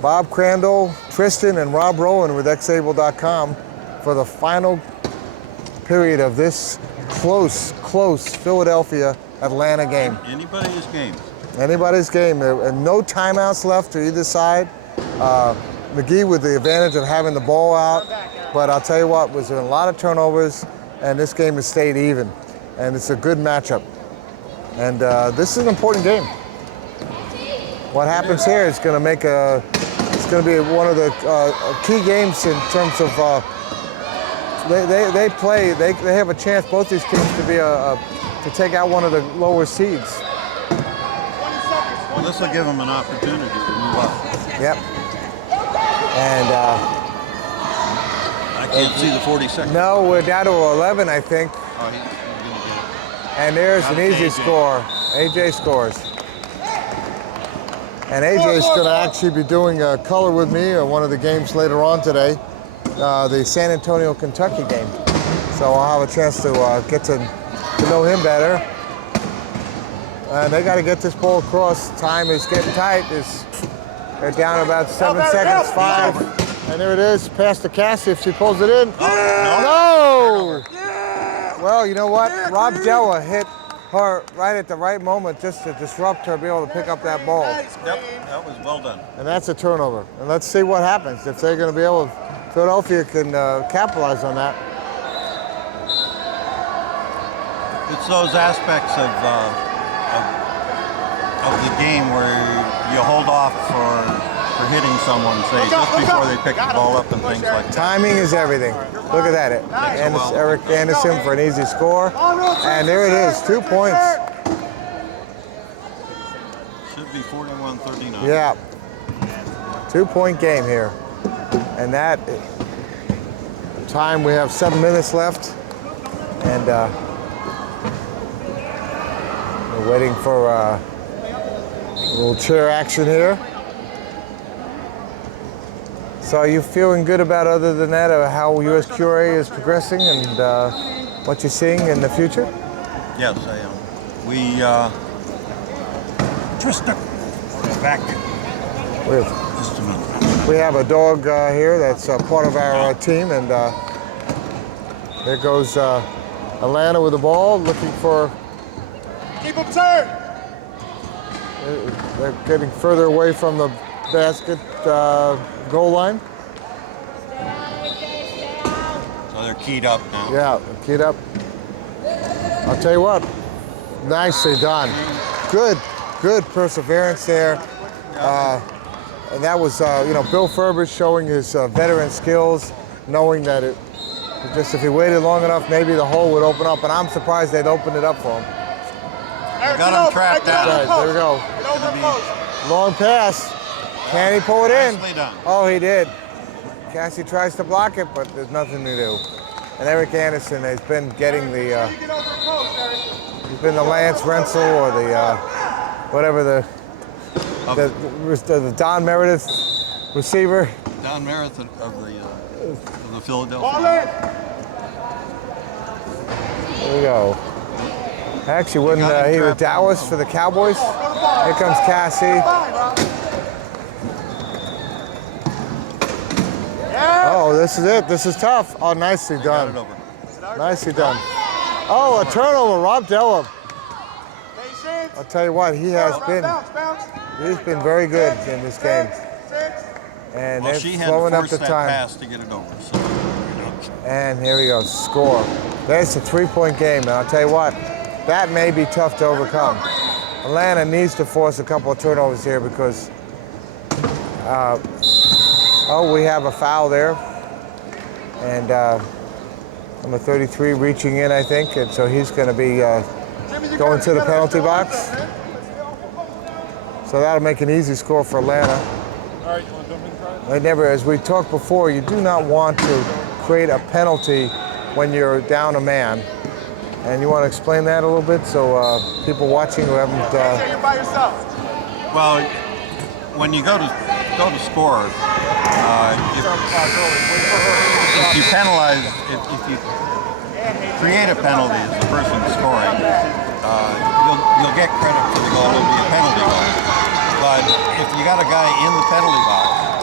Bob Crandall, Tristan, and Rob Rowland with xable.com for the final period of this close Philadelphia-Atlanta game. Anybody's game. Anybody's game. There are no timeouts left to either side. Magee with the advantage of having the ball out, but I'll tell you what, was a lot of turnovers, and this game has stayed even, and it's a good matchup. And this is an important game. What happens here is going to make it's going to be one of the key games in terms of they have a chance, both these teams, to be to take out one of the lower seeds. Well, this will give them an opportunity to move up. Yep. And I can't see the 40-second. No, we're down to 11, I think. Oh, he's going to get it. And there's an easy score. AJ scores. And AJ's going to actually be doing a color with me on one of the games later on today, the San Antonio, Kentucky game. So I'll have a chance to get to know him better. And they got to get this ball across. Time is getting tight. They're down about 7 seconds, 5. And there it is, past to Cassie if she pulls it in. No! Well, you know what? Rob Della hit her right at the right moment just to disrupt her, be able to pick up that ball. Yep, that was well done. And that's a turnover. And let's see what happens. If they're going to be able to, Philadelphia can capitalize on that. It's those aspects of the game where you hold off for hitting someone, say, just before they pick the ball up and things like that. Timing is everything. Look at that. Eric Anderson for an easy score. And there it is, 2 points. Should be 41-39. Yeah. 2-point game here. And that time, we have 7 minutes left. And we're waiting for a little cheer action here. So are you feeling good about, other than that, how USQA is progressing and what you're seeing in the future? Yes, I am. We, Tristan, back. Just a minute. We have a dog here that's part of our team, and there goes Atlanta with the ball, looking for... Keep them turned! They're getting further away from the basket goal line. So they're keyed up now. Yeah, keyed up. I'll tell you what, nicely done. Good perseverance there. And that was, Bill Furbridge showing his veteran skills, knowing that if he waited long enough, maybe the hole would open up, and I'm surprised they'd opened it up for him. Got him trapped down. Right, there we go. Long pass. Can he pull it in? Nicely done. Oh, he did. Cassie tries to block it, but there's nothing to do. And Eric Anderson has been getting he's been the Lance Rensel or the whatever the Don Meredith receiver. Don Meredith of the Philadelphia. There we go. Actually, when he was Dallas for the Cowboys. Here comes Cassie. Oh, this is it. This is tough. Oh, nicely done. Got it over. Nicely done. Oh, a turnover. Rob Della. I'll tell you what, he's been very good in this game. And Well, they're she had slowing up forced the that time. pass to get it over. So, And here we go, score. That's a 3-point game, and I'll tell you what, that may be tough to overcome. Atlanta needs to force a couple of turnovers here because, we have a foul there. And number 33 reaching in, I think, and so he's going to be going to the penalty box. So that'll make an easy score for Atlanta. As we talked before, you do not want to create a penalty when you're down a man. And you want to explain that a little bit so people watching who haven't... Well, when you go to score, if you penalize, if you create a penalty as the person scoring, you'll get credit for the goal. It'll be a penalty goal. But if you got a guy in the penalty box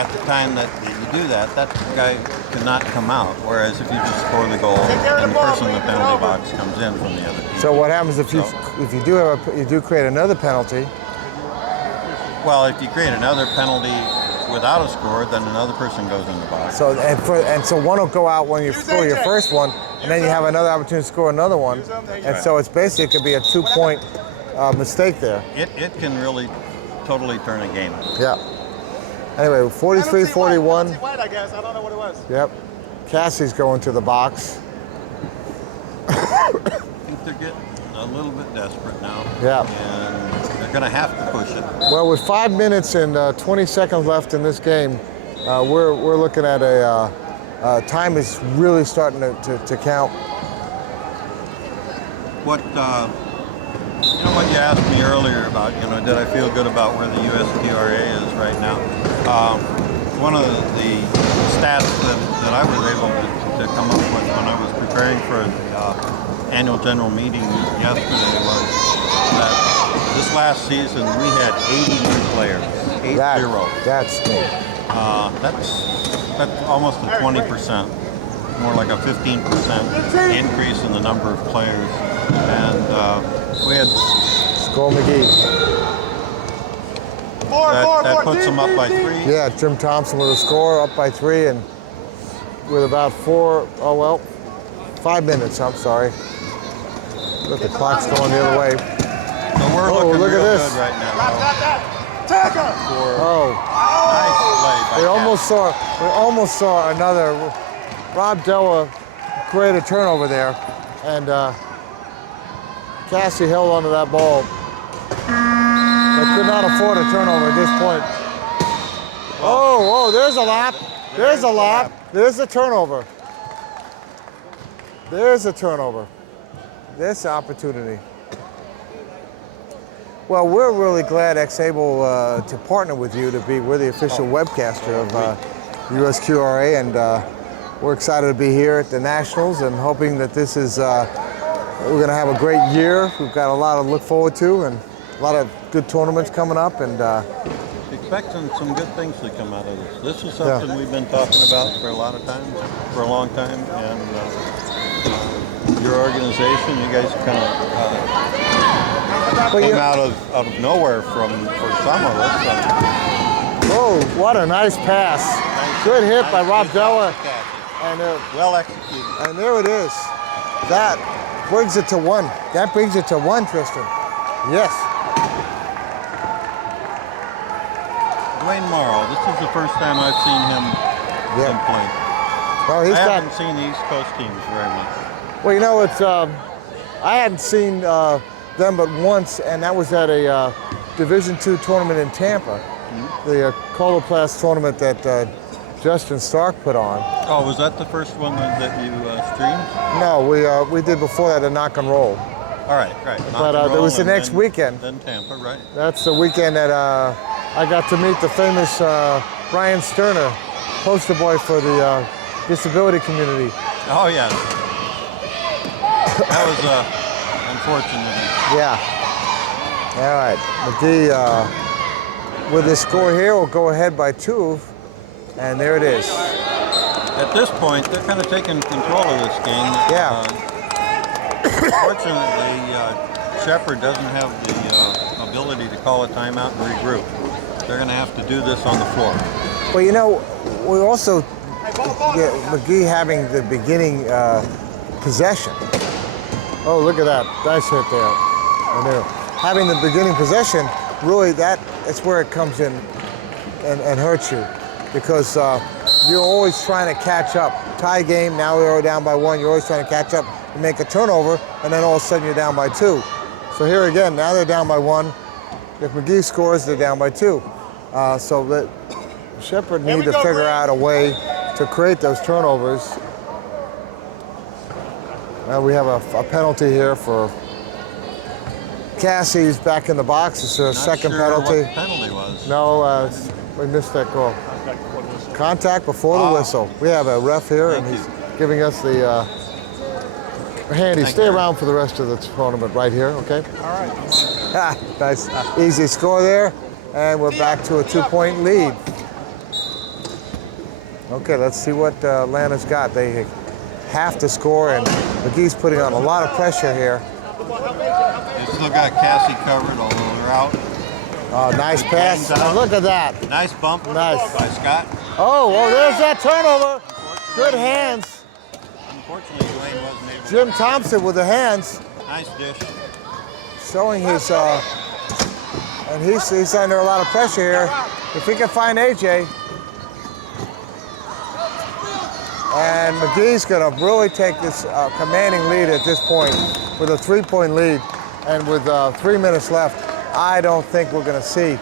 at the time that you do that, that guy cannot come out. Whereas if you just score the goal and the person in the penalty box comes in from the other team. So what happens if you do create another penalty? Well, if you create another penalty without a score, then another person goes in the box. So so one will go out when you score your first one, and then you have another opportunity to score another one, and so it's basically it could be a 2-point mistake there. It can really totally turn a game. Yeah. Anyway, 43-41. I guess. I don't know what it was. Yep. Cassie's going to the box. I think they're getting a little bit desperate now. Yeah. And they're going to have to push it. Well, with 5 minutes and 20 seconds left in this game, we're looking at time is really starting to count. What what you asked me earlier about, did I feel good about where the USQRA is right now? One of the stats that I was able to come up with when I was preparing for the annual general meeting yesterday was that this last season we had 80 new players, 80. That's neat. That's almost a 20%, more like a 15% increase in the number of players. And we had Score Magee. That puts them up by 3. Yeah, Jim Thompson with a score, up by 3, and with about 5 minutes, I'm sorry. Look, the clock's going the other way. So we're looking look real at this. good right now. Nice play by We almost saw another. Rob Della created a turnover there, and Cassie held onto that ball. They could not afford a turnover at this point. There's a lap. There's a lap. There's a turnover. There's a turnover. There's the opportunity. Well, we're really glad X-Able to partner with you we're the official webcaster of USQRA, and we're excited to be here at the Nationals and hoping that this is, we're going to have a great year. We've got a lot to look forward to and a lot of good tournaments coming up, and expecting some good things to come out of this. This is something we've been talking about for a long time, and your organization, you guys kind of came out of nowhere for some of us. Oh, what a nice pass. Good hit by Rob Della. And well executed. And there it is. That brings it to 1. That brings it to 1, Tristan. Yes. Dwayne Morrow, this is the first time I've seen him play. Well, I haven't seen the East Coast teams very much. Well, it's I hadn't seen them but once, and that was at a Division II tournament in Tampa, the Coloplast tournament that Justin Stark put on. Oh, was that the first one that you streamed? No, we did before that a Knock and Roll. All right. But there was the next weekend. Then Tampa, right? That's the weekend that I got to meet the famous Brian Sterner, poster boy for the disability community. Oh, yeah. That was unfortunate. Yeah. All right. Magee, with the score here, will go ahead by 2, and there it is. At this point, they're kind of taking control of this game. Yeah. Fortunately, Shepherd doesn't have the ability to call a timeout and regroup. They're going to have to do this on the floor. Well, we also get Magee having the beginning possession. Oh, look at that. Nice hit there. And there. Having the beginning possession, really, that's where it comes in and hurts you, because you're always trying to catch up. Tie game, now we're down by 1. You're always trying to catch up and make a turnover, and then all of a sudden you're down by 2. So here again, now they're down by 1. If Magee scores, they're down by 2. So that Shepherd need to figure out a way to create those turnovers. We have a penalty here for Cassie's back in the box. It's her second penalty. What the penalty was. No, we missed that goal. Contact before the whistle. We have a ref here, and he's giving us the handy. Stay around for the rest of the tournament right here, okay? All right. Nice, easy score there, and we're back to a 2-point lead. Okay, let's see what Atlanta's got. They have to score, and McGee's putting on a lot of pressure here. They still got Cassie covered, although they're out. Nice pass. Oh, look at that. Nice bump Nice. by Scott. Oh, there's that turnover. Good hands. Unfortunately, Dwayne wasn't able Jim Thompson with the hands, Nice dish. showing his, and he's under a lot of pressure here. If he can find AJ. And McGee's going to really take this commanding lead at this point with a 3-point lead. And with 3 minutes left, I don't think we're going to see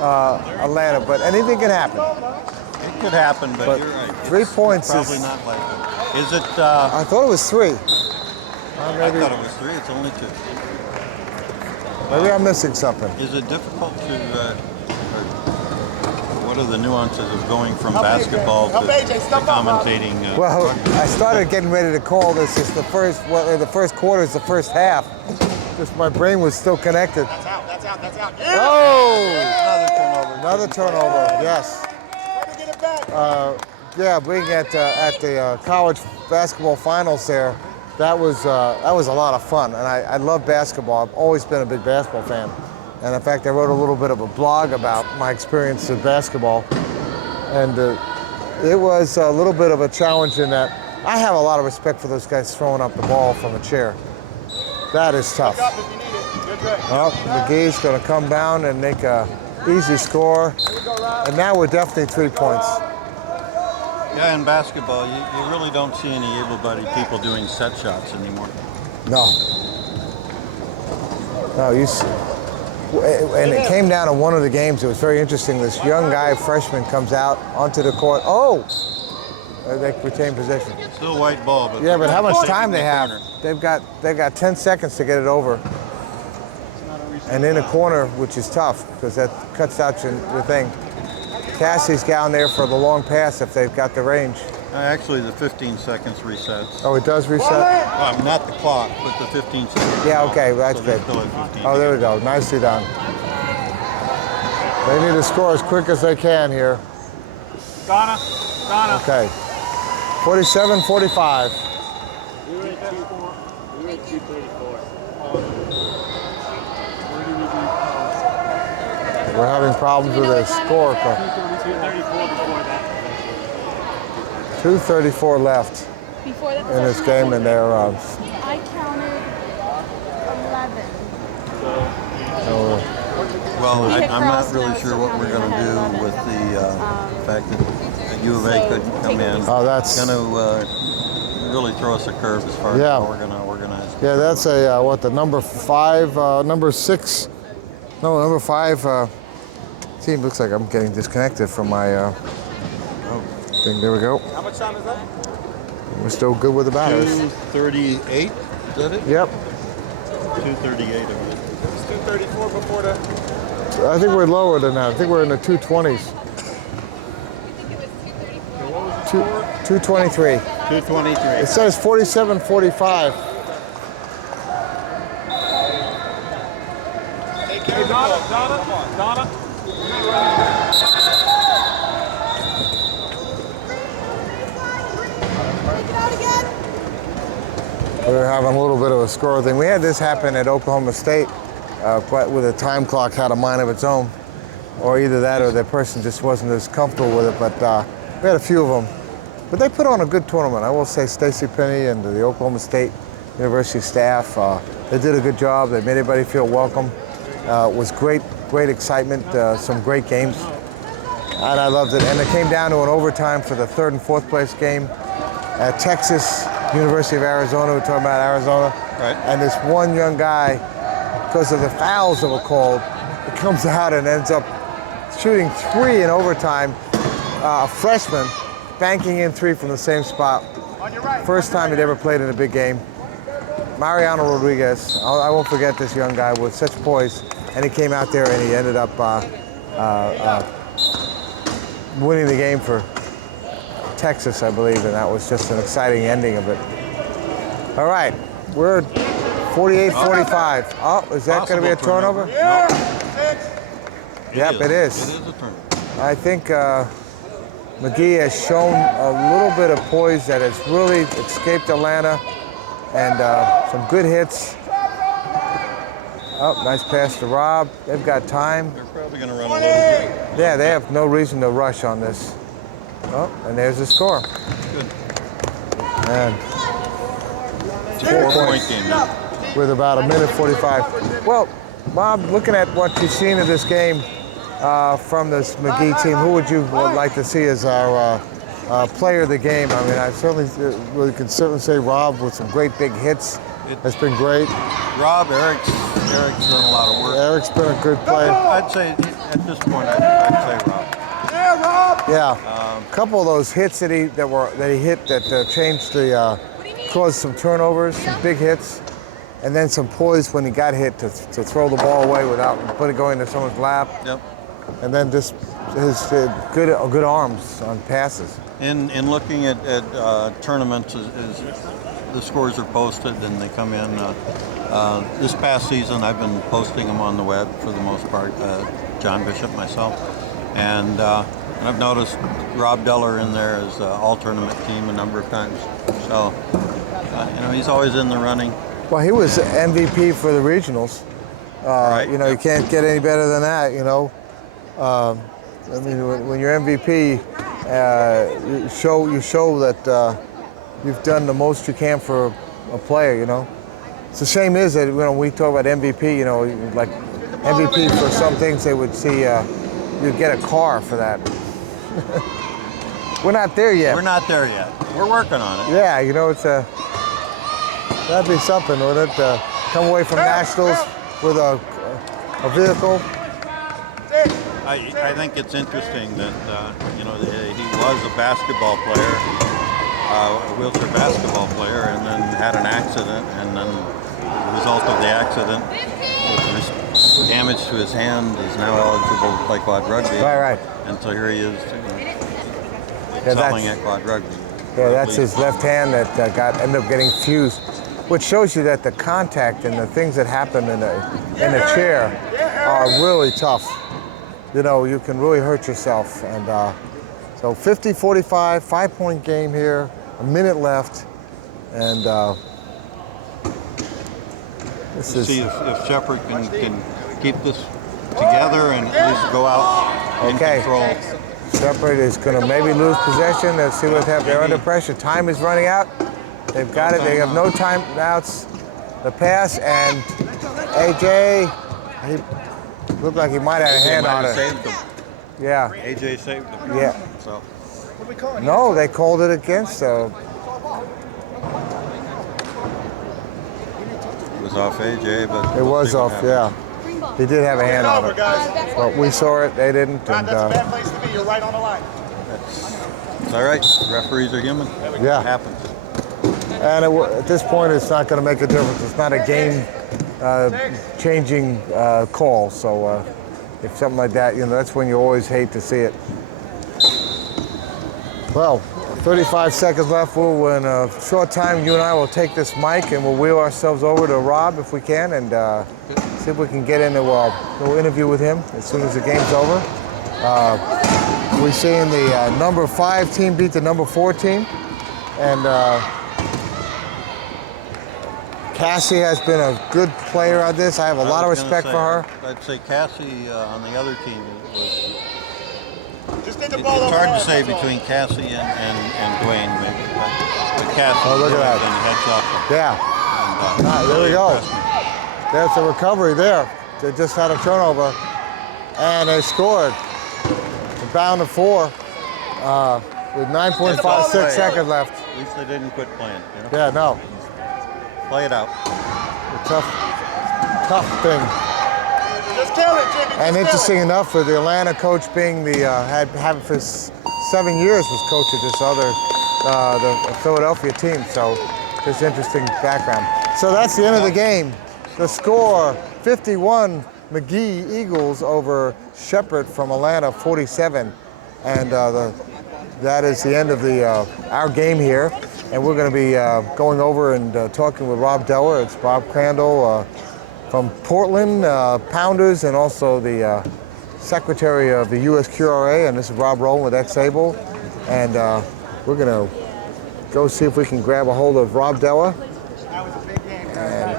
Atlanta, but anything can happen. It could happen, but you're right. 3 points Probably is, not likely. Is it? I thought it was 3. I thought it was 3. It's only 2. Maybe I'm missing something. Is it difficult to? What are the nuances of going from basketball to commentating? Well, I started getting ready to call this as the first quarter is the first half. Just my brain was still connected. That's out. Oh! Another turnover, yes. Try to get it back. Yeah, being at the college basketball finals there, that was a lot of fun. And I love basketball. I've always been a big basketball fan. And in fact, I wrote a little bit of a blog about my experience in basketball. And it was a little bit of a challenge in that I have a lot of respect for those guys throwing up the ball from a chair. That is tough. Look up if you need it. Good play. Well, McGee's going to come down and make a easy score. And now we're definitely 3 points. Yeah, in basketball, you really don't see any able-bodied people doing set shots anymore. No. No, you see. And it came down to one of the games. It was very interesting. This young guy, freshman, comes out onto the court. Oh! They retain possession. Still white ball, but Yeah, but how much taking time the they have? corner. They've got 10 seconds to get it over. And in a corner, which is tough because that cuts out your thing. Cassie's down there for the long pass if they've got the range. Actually, the 15 seconds resets. Oh, it does reset? Well, not the clock, but the 15 seconds. Yeah, okay, that's so they're good. still at 15. Oh, there we go. Nicely done. They need to score as quick as they can here. Donna. Okay. 47-45. We were at 234. We're having problems with the score. 234 before that. 2:34 left Before that in this game, and they're I counted 11. Well, We hit I'm not cross really and I sure was what we're going to somehow do in with the fact that U of A so couldn't come in. Oh, that's- going to really throw us a curve as far as Yeah. how we're going to organize. yeah, that's a what, the number 5, number 6, no, number 5 team. Looks like I'm getting disconnected from my thing. There we go. How much time is left? We're still good with the batters. 2:38, is that it? Yep. 2:38 of it. It was 2:34 before the. I think we're lower than that. I think we're in the 220s. 223. 2:23. It says 47-45. Hey, Donna. We're having a little bit of a score thing. We had this happen at Oklahoma State, but with a time clock had a mind of its own, or either that or the person just wasn't as comfortable with it. But we had a few of them. But they put on a good tournament. I will say Stacy Penny and the Oklahoma State University staff, they did a good job. They made everybody feel welcome. It was great excitement, some great games. And I loved it. And it came down to an overtime for the 3rd and 4th place game at Texas, University of Arizona. We're talking about Arizona. Right. And this one young guy, because of the fouls that were called, it comes out and ends up shooting 3 in overtime. A freshman banking in 3 from the same spot. On your right. First time he'd ever played in a big game. Mariano Rodriguez, I won't forget this young guy with such poise. And he came out there and he ended up winning the game for Texas, I believe, and that was just an exciting ending of it. All right, we're 48-45. Oh, is that going to be a turnover? Yeah. 6. Yep, it is. It is a turnover. I think, I Magee has shown a little bit of poise that has really escaped Atlanta, and some good hits. Oh, nice pass to Rob. They've got time. They're probably going to run a little bit. Yeah, they have no reason to rush on this. Oh, and there's the score. Good. And It's a 4-point game now. with about a minute 45. Well, Bob, looking at what you've seen of this game from this Magee team, who would you like to see as our player of the game? I mean, I certainly can certainly say Rob with some great big hits. That's been great. Rob, Eric's done a lot of work. Eric's been a good player. I'd say at this point, I'd say Rob. Yeah, a couple of those hits that he hit that changed the caused some turnovers, some big hits, and then some poise when he got hit to throw the ball away without going into someone's lap. Yep. And then just his good arms on passes. In looking at tournaments, as the scores are posted and they come in, this past season I've been posting them on the web for the most part, John Bishop, myself. And I've noticed Rob Deller in there as all-tournament team a number of times. So, he's always in the running. Well, he was MVP for the regionals. Right. You can't get any better than that, I mean, when you're MVP, you show that you've done the most you can for a player, It's the same is that, we talk about MVP, like MVP for some things they would see, you'd get a car for that. We're not there yet. We're not there yet. We're working on it. Yeah, that'd be something, wouldn't it? Come away from nationals with a vehicle. I think it's interesting that he was a basketball player, a wheelchair basketball player, and then had an accident, and then the result of the accident was damage to his hand. He's now eligible to play quad rugby. Right. And so here he is, excelling at quad rugby. Yeah, that's his left hand that ended up getting fused, which shows you that the contact and the things that happen in a chair are really tough. You can really hurt yourself. And so 50-45, 5-point game here, a minute left. And this is... See if Shepard can keep this together and at least go out in control. Shepard is going to maybe lose possession. Let's see what happens. They're under pressure. Time is running out. They've got it. They have no timeouts. The pass, and AJ, he looked like he might have a hand on it. Saved them. Yeah. AJ saved them. Yeah. So. No, they called it against. It was off AJ, but It was off. Yeah. He did have a hand on it. But we saw it. They didn't. And, That's a bad place to be. You're right on the line. It's all right. Referees are human. Yeah. It happens. And at this point, it's not going to make a difference. It's not a game-changing call. So if something like that, that's when you always hate to see it. Well, 35 seconds left. In a short time, you and I will take this mic and we'll wheel ourselves over to Rob if we can and see if we can get into a little interview with him as soon as the game's over. We're seeing the number 5 team beat the number 4 team. And Cassie has been a good player on this. I have a lot of respect for her. I'd say Cassie on the other team was... Just get the It's ball over hard to line, say that's all. between Cassie and Dwayne, maybe. But Cassie Oh, look at really that. been heads up. Yeah. And, There we really go. impressed me. There's a recovery there. They just had a turnover, and they scored. They're bound to 4 with 9.56 seconds left. At least they didn't quit playing. Yeah, no, Play it out. a tough thing. Just kill it, Jimmy. And interesting enough, for the Atlanta coach being had for 7 years was coach of this the Philadelphia team. So just interesting background. So that's the end of the game. The score: 51 Magee Eagles over Shepherd from Atlanta 47, and that is the end of our game here. And we're going to be going over and talking with Rob Deller. It's Bob Crandall from Portland, Pounders, and also the secretary of the USQRA. And this is Rob Rowland with X-Able. And we're going to go see if we can grab a hold of Rob Della. That was a big game. And